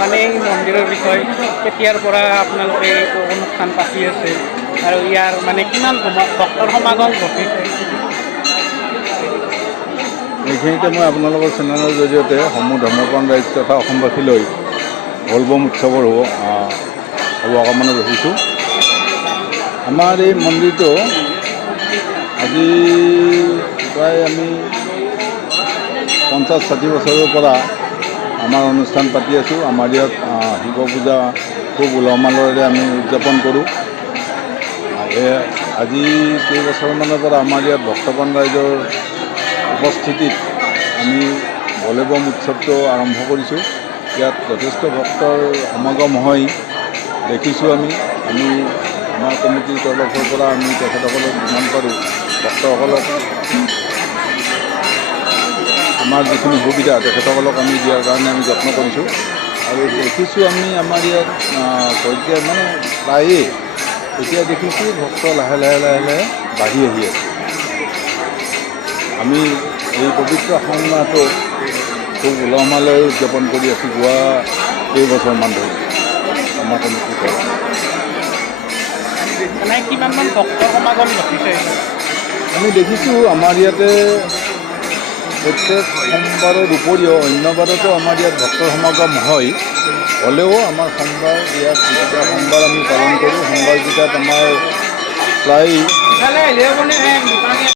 মানে এই মন্দিৰৰ বিষয়ে কেতিয়াৰ পৰা আপোনালোকে এইটো অনুষ্ঠান পাতি আছে আৰু ইয়াৰ মানে কিমান ভক্তৰ সমাগম ঘটিছে? এইখিনিতে মই আপোনালোকৰ চেনেলৰ জৰিয়তে সমূহ ধৰ্মপ্ৰাণ ৰাইজ তথা অসমবাসীলৈ বলবম উৎসৱৰ হ'ব কামনা ৰাখিছোঁ। আমাৰ এই মন্দিৰটো আজি প্ৰায় আমি 50-60 বছৰৰ পৰা আমাৰ অনুষ্ঠান পাতি আছোঁ। আমাৰ ইয়াত শিৱ পূজা খুব উলহ মালহেৰে আমি উদযাপন কৰোঁ। আজি কেইবছৰমানৰ পৰা আমাৰ ইয়াত ভক্তপ্ৰাণ ৰাইজৰ উপস্থিতিত আমি বলবম উৎসৱটো আৰম্ভ কৰিছোঁ। ইয়াত যথেষ্ট ভক্তৰ সমাগম হয় দেখিছোঁ। আমি আমাৰ কমিটিৰ তৰফৰ পৰা আমি তেখেতসকলক যিমান পাৰোঁ ভক্তসকলক আমাৰ যিখিনি সুবিধা তেখেতসকলক আমি দিয়াৰ কাৰণে আমি যত্ন কৰিছোঁ। আৰু দেখিছোঁ আমি আমাৰ ইয়াত মানে প্ৰায়ে এতিয়া দেখিছোঁ ভক্ত লাহে লাহে বাঢ়ি আহি আছে। আমি এই পবিত্ৰ শাওণ মাহটো খুব উলহ মালহেৰে উদযাপন কৰি আছোঁ যোৱা কেইবছৰমান ধৰি আমাৰ কমিটিৰ পৰা। মানে কিমানমান ভক্তৰ সমাগম ঘটিছে? আমি দেখিছোঁ আমাৰ ইয়াতে প্ৰত্যেক সোমবাৰৰ উপৰিও অন্য বাৰতো আমাৰ ইয়াত ভক্তৰ সমাগম হয়। হ'লেও আমাৰ সোমবাৰ ইয়াত যিকেইটা সোমবাৰ আমি পালন কৰোঁ, সোমবাৰকেইটাত আমাৰ প্ৰায়